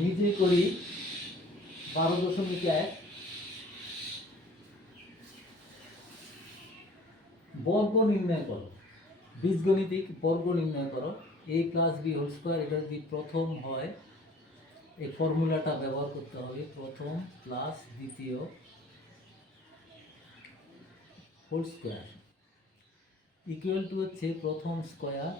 নিজে করি বারো দশমিক এক। বর্গ নির্ণয় করো। বীজগণিতিক বর্গ নির্ণয় করো। A plus B whole square এটা যদি প্রথম হয়, এই ফর্মুলাটা ব্যবহার করতে হবে। প্রথম প্লাস দ্বিতীয় হোল স্কোয়ার ইকুয়াল টু হচ্ছে প্রথম স্কোয়ার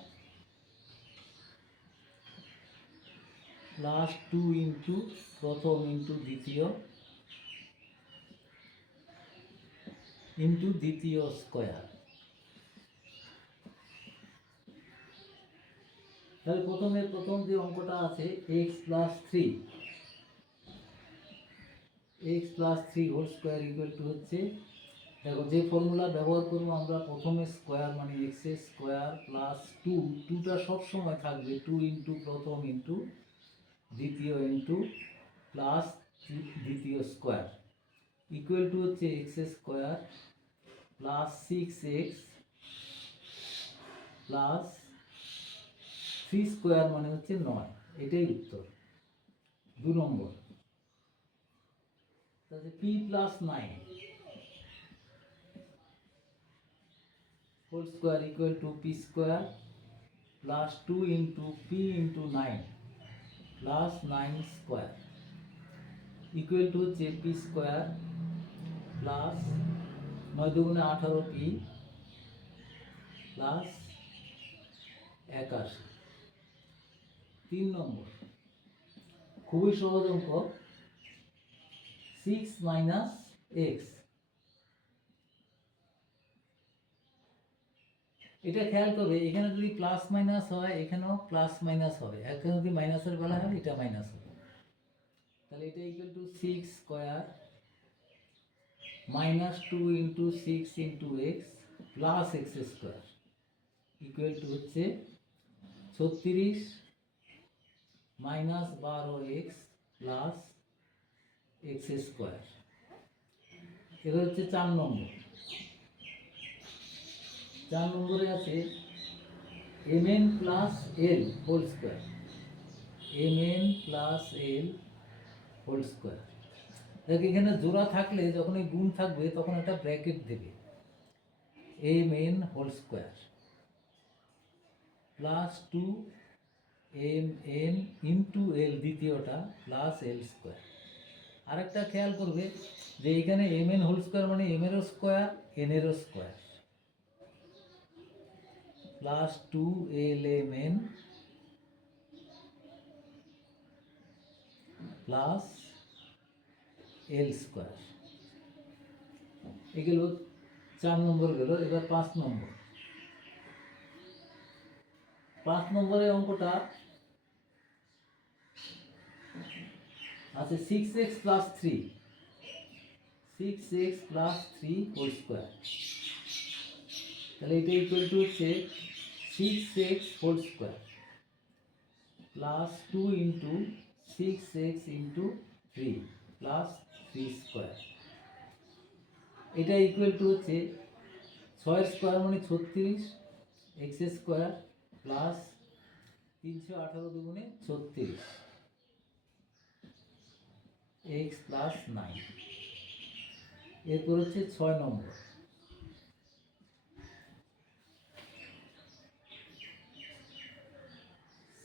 প্লাস টু ইন্টু প্রথম ইন্টু দ্বিতীয় ইন্টু দ্বিতীয় স্কোয়ার তাহলে প্রথমে প্রথম যে অঙ্কটা আছে X plus three X plus three whole square equal to হচ্ছে, দেখো যে ফর্মুলা ব্যবহার করব আমরা প্রথমে স্কোয়ার মানে এক্স স্কোয়ার প্লাস টু টুটা সবসময় থাকবে টু ইন্টু প্রথম ইন্টু দ্বিতীয় ইন্টু প্লাস দ্বিতীয় স্কোয়ার। ইকুয়াল টু হচ্ছে X square plus six X plus three square মানে হচ্ছে নয়। এটাই উত্তর। দু নম্বর। P plus nine whole square equal to P square plus two into P into nine. Plus nine square equal to হচ্ছে P square plus নয় দুগুণে আঠারো পি প্লাস একাশি। তিন নম্বর। খুবই সহজ অঙ্ক। সিক্স মাইনাস এক্স এটা খেয়াল করবে, এখানে যদি প্লাস মাইনাস হয়, এখানেও প্লাস মাইনাস হবে। এখানে যদি মাইনাসের বেলা হয়, এটা মাইনাস হবে। তাহলে এটা equal to six square minus two into six into X plus X square equal to হচ্ছে ছত্রিশ মাইনাস বারো এক্স প্লাস এক্স স্কোয়ার এটা হচ্ছে চার নম্বর। চার নম্বরে আছে M N plus L whole square. M N plus L whole square. দেখ, এখানে জোড়া থাকলে যখন এই গুণ থাকবে, তখন একটা ব্র্যাকেট দেবে। M N whole square plus two M N into L দ্বিতীয়টা প্লাস এল স্কোয়ার। আরেকটা খেয়াল করবে যে এখানে এম এন হোল স্কোয়ার মানে এম এরও স্কোয়ার, এন এরও square. Plus two L M N plus L square এগুলো চার নম্বর গেল, এবার পাঁচ নম্বর। পাঁচ নম্বরের অঙ্কটা আছে six x plus three six x plus three whole square তাহলে এটা ইকুয়াল টু হচ্ছে six x whole square plus two into six x into three plus three square এটা ইকুয়াল টু হচ্ছে ছয় স্কোয়ার মানে ছত্রিশ এক্স স্কোয়ার প্লাস তিনশো আঠারো দুগুণে ছত্রিশ এক্স প্লাস নাইন এরপর হচ্ছে ছয় নম্বর।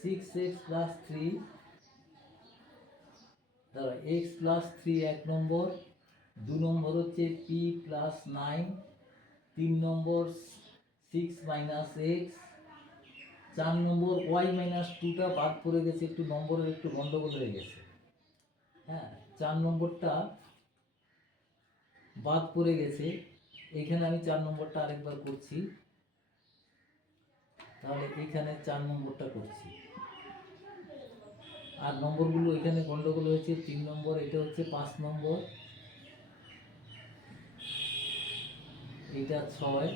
সিক্স এক্স প্লাস থ্রি দাঁড়া এক্স প্লাস থ্রি এক নম্বর, দু নম্বর হচ্ছে পি প্লাস নাইন তিন নম্বর সিক্স মাইনাস এক্স চার নম্বর ওয়াই মাইনাস টুটা বাদ পড়ে গেছে, একটু নম্বরের একটু গন্ডগোল হয়ে গেছে। হ্যাঁ চার নম্বরটা বাদ পড়ে গেছে, এখানে আমি চার নম্বরটা আরেকবার করছি, তাহলে এখানে চার নম্বরটা করছি। আর নম্বরগুলো এখানে গন্ডগোল হয়েছে, তিন নম্বর, এটা হচ্ছে পাঁচ নম্বর। এটা ছয়।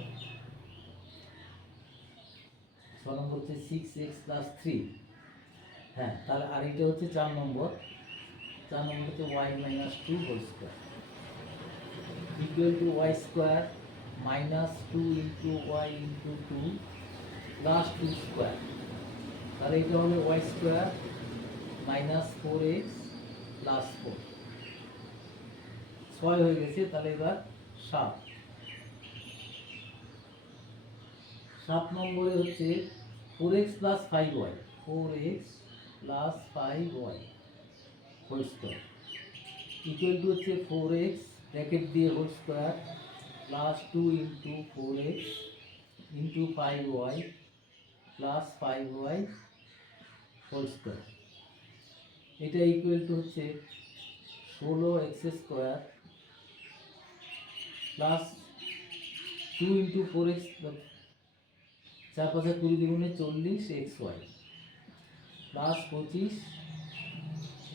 ছ নম্বর হচ্ছে সিক্স এক্স প্লাস থ্রি হ্যাঁ তাহলে আর এটা হচ্ছে চার নম্বর। চার নম্বর হচ্ছে y minus two whole square equal to y square minus two into y into two plus two square তাহলে এটা হবে y square minus four x plus four ছয় হয়ে গেছে, তাহলে এবার সাত। সাত নম্বরে হচ্ছে four x plus five y four x plus five y whole square equal to হচ্ছে ফোর এক্স ব্র্যাকেট দিয়ে whole square plus two into four x into five y plus five y whole square এটা equal to হচ্ছে ষোলো x square plus two into four x চার পাঁচে কুড়ি দ্বিগুণে চল্লিশ এক্স ওয়াই প্লাস পঁচিশ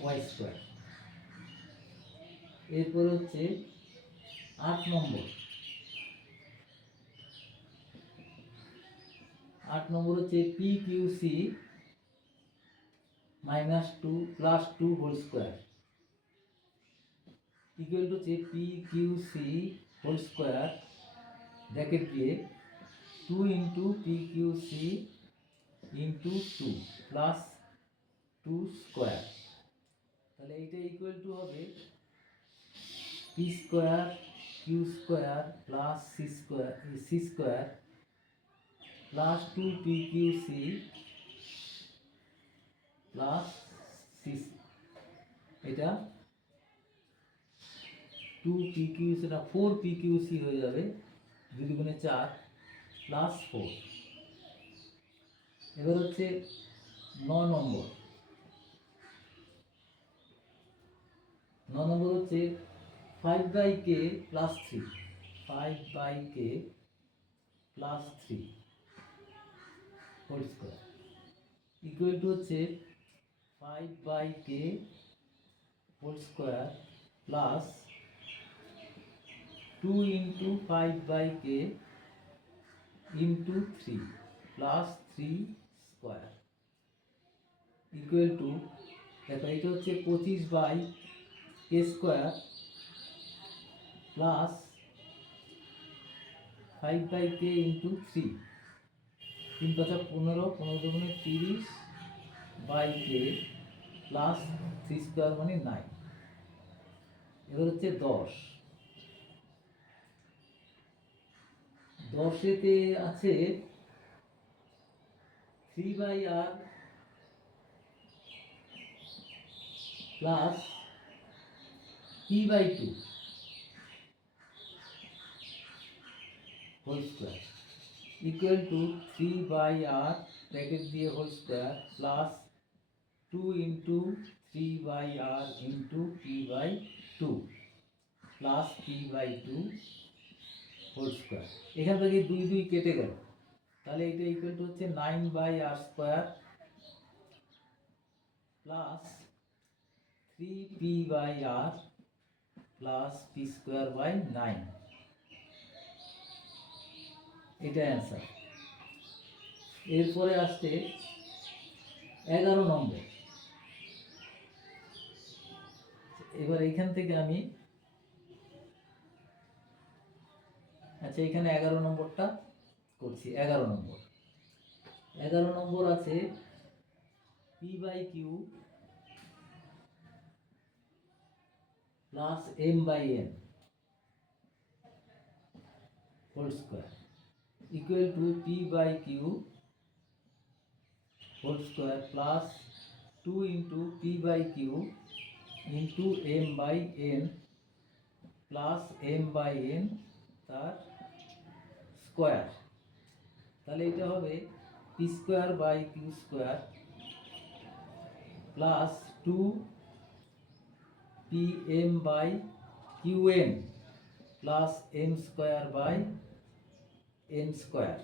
ওয়াই স্কোয়ার এরপর হচ্ছে আট নম্বর। আট নম্বর হচ্ছে p q c minus two plus two whole square equal to হচ্ছে p q c whole square bracket দিয়ে two into p q c into two plus two square তাহলে এইটা ইকুয়াল টু হবে p square q square plus c square c square plus two p q c plus c এটা two p q four p q c হয়ে যাবে দুই দুগুণে চার plus four এবার হচ্ছে ন নম্বর। ন নম্বর হচ্ছে five by k plus three five by k plus three whole square equal to হচ্ছে five by k whole square plus two into five by k into three plus three square equal to দেখো, এটা হচ্ছে পঁচিশ by k square plus five by k into three তিন পাঁচা পনেরো পনেরো দুগুণে তিরিশ by k plus three square মানে নাইন এবার হচ্ছে দশ। দশেতে আছে three by r plus p by two whole square equal to three by r bracket দিয়ে whole square plus two into three by r into p by two plus p by two whole square এখান থেকে দুই দুই কেটে গেল। তাহলে এটা equal to হচ্ছে nine by r square plus three p by r plus p square by nine এটা অ্যান্সার এরপরে আসছে এগারো নম্বর। এবার এখান থেকে আমি আচ্ছা এখানে এগারো নম্বরটা করছি, এগারো নম্বর। এগারো নম্বর আছে p by q plus m by n whole square equal to p by q whole square plus 2 into p by q into m by n plus m by n তার স্কোয়ার তাহলে এটা হবে p square by q square plus two p m by q m plus m square by n square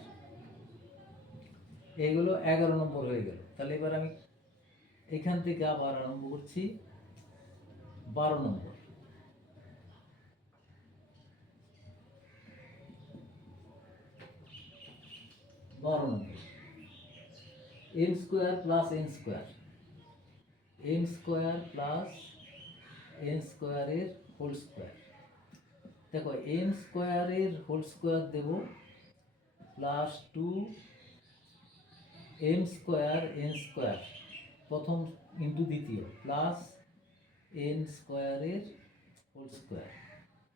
এগুলো এগারো নম্বর হয়ে গেল। তাহলে এবার আমি এখান থেকে আবার আরম্ভ করছি। বারো নম্বর। বারো নম্বর। N square plus n square. N square plus n স্কোয়ারের হোল স্কোয়ার। দেখো এন স্কোয়ারের হোল স্কোয়ার দেব plus two m square n square. প্রথম ইন্টু দ্বিতীয়, প্লাস এন স্কোয়ারের হোল স্কোয়ার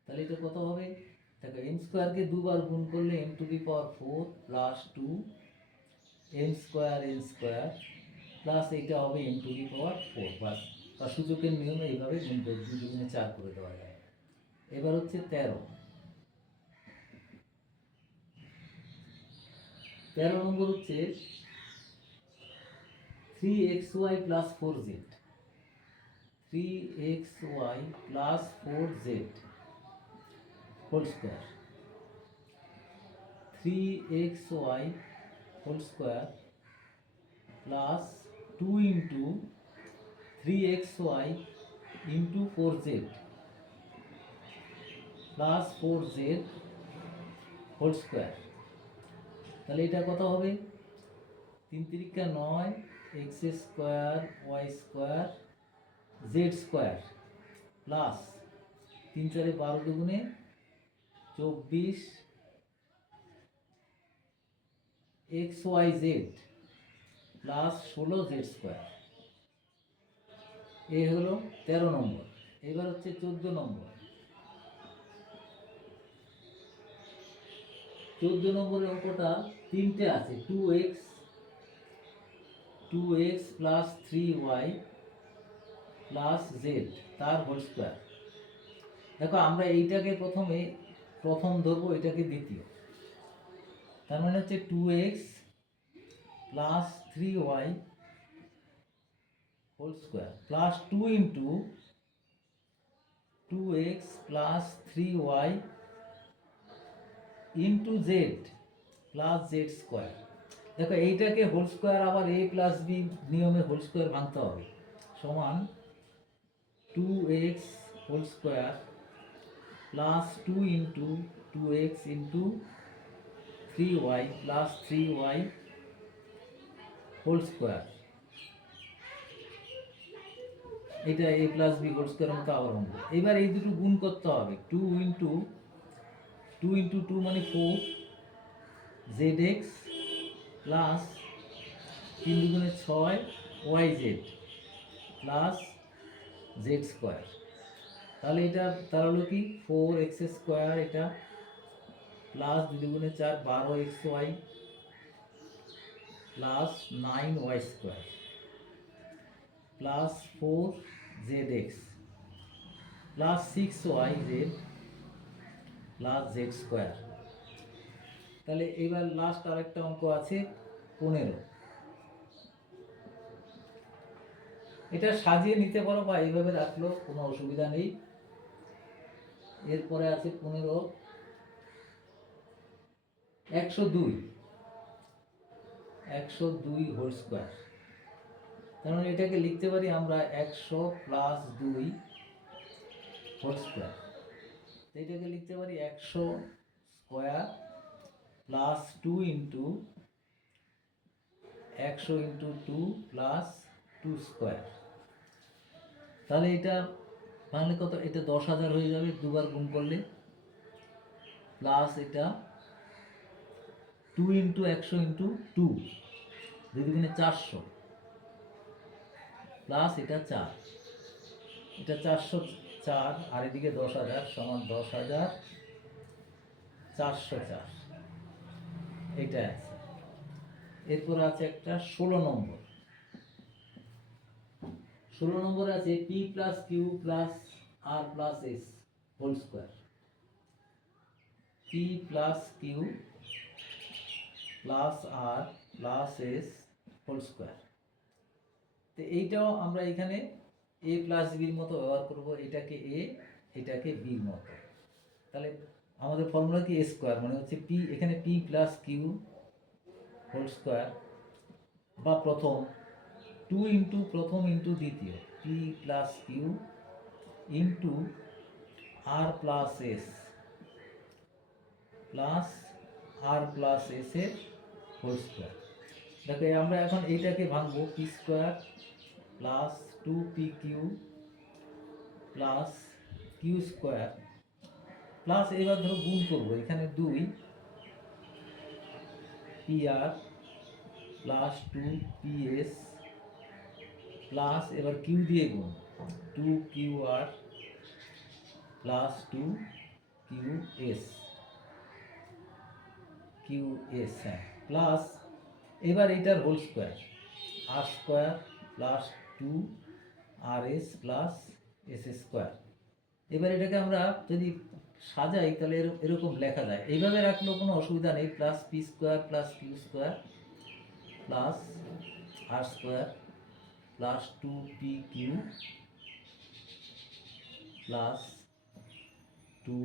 তাহলে এটা কত হবে? দেখো এন স্কোয়ারকে দুবার গুণ করলে n to the power four plus two n square n square plus এইটা হবে n to the power four বাস বা সূচকের নিয়মে এইভাবে গুণ করে দুগুণে চার করে দেওয়া যায়। এবার হচ্ছে তেরো। তেরো নম্বর হচ্ছে three x y plus four z three x y plus four z whole square three x y whole square plus two into three x y into four z plus four z whole square তাহলে এটা কত হবে? তিন তিরিকা নয় x square y square z square plus তিন চারে বারো দুগুণে চব্বিশ এক্স ওয়াই জেড প্লাস ষোলো জেড স্কোয়ার। এই হলো তেরো নম্বর। এবার হচ্ছে চোদ্দ নম্বর। চোদ্দ নম্বরের অঙ্কটা তিনটে আছে two x two x plus three y plus z তার হোল স্কোয়ার দেখো, আমরা এইটাকে প্রথমে, প্রথম ধরবো, এটাকে দ্বিতীয়। তার মানে হচ্ছে two x plus three y whole square plus two into two x plus three y into z plus z square দেখো, এইটাকে হোল স্কোয়ার আবার এ প্লাস বি নিয়মে হোল স্কোয়ার ভাঙতে হবে। সমান two x whole square plus two into two x into three y plus three y whole square এটা a plus b whole square মতো আবার অঙ্ক এবার এই দুটো গুণ করতে হবে। Two into two into two মানে ফোর জেড এক্স প্লাস তিন দুগুণে ছয় y z plus z square তাহলে এটা তার হলো কি? ফোর এক্স স্কোয়ার এটা প্লাস দুই দুগুণে চার বারো x y plus nine y square plus four z x plus six y z plus z square তাহলে এবার লাস্ট আরেকটা অঙ্ক আছে পনেরো। এটা সাজিয়ে নিতে পারো বা এইভাবে রাখলেও কোনো অসুবিধা নেই। এরপরে আছে পনেরো। একশো দুই। একশো দুই হোল স্কোয়ার। তার মানে এটাকে লিখতে পারি আমরা একশো প্লাস দুই হোল স্কোয়ার। এটাকে লিখতে পারি একশো স্কোয়ার প্লাস টু ইন্টু একশো into two plus two square তাহলে এটা বাংলা কত? এটা দশ হাজার হয়ে যাবে, দুবার গুণ করলে। প্লাস এটা টু ইন্টু একশো ইন্টু টু দুই দুগুণে চারশো। প্লাস এটা চার। এটা চারশো চার, আর এদিকে দশ হাজার সমান দশ হাজার চারশো চার। এটা আছে। এরপর আছে একটা ষোলো নম্বর। ষোলো নম্বরে আছে p plus q plus r plus s whole square p plus q plus r plus s whole square তো এইটাও আমরা এখানে এ প্লাস বির মতো ব্যবহার করব, এটাকে এ এটাকে বির মতো। তাহলে আমাদের ফর্মুলা কি? এ স্কোয়ার মানে হচ্ছে পি এখানে p plus q whole square বা প্রথম টু ইন্টু প্রথম ইন্টু দ্বিতীয়। P plus q into r plus s plus r plus s এর হোল স্কোয়ার দেখো আমরা এখন এইটাকে ভাঙবো p square plus two p q plus q square plus এবার ধরো গুণ করব, এখানে দুই p r plus two p s plus এবার কিউ দিয়ে গুণ। Two q r plus two q s q s হ্যাঁ। প্লাস এবার এটার whole square r square plus two r s plus s square এবার এটাকে আমরা যদি সাজাই, তাহলে এর- এরকম লেখা যায়। এইভাবে রাখলেও কোনো অসুবিধা নেই। Plus p square plus q square plus r square plus two p q plus two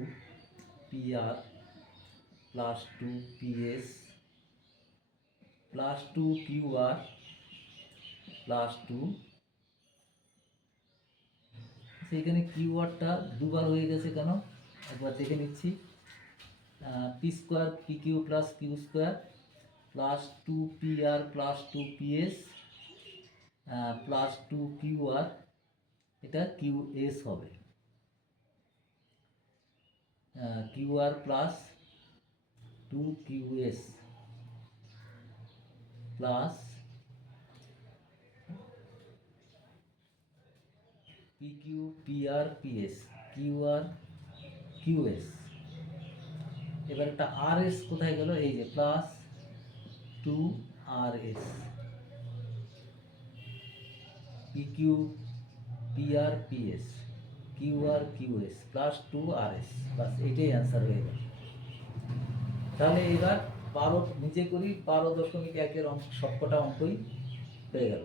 p r plus two p s plus two q r plus two সেখানে কিউআরটা দুবার হয়ে গেছে কেন? একবার দেখে নিচ্ছি। P square p q plus q square plus two p r plus two p s plus two q r এটা কিউ এস হবে। Q r plus two q s plus p q p r p s q r q s এবার একটা আর S কোথায় গেল? এই যে plus two r s p q p r p s q s plus two r s বাস এটাই answer হয়ে গেল তাহলে এবার বারো নিজে করি বারো দশমিক একের অঙ্ক সবকটা অঙ্কই হয়ে গেল।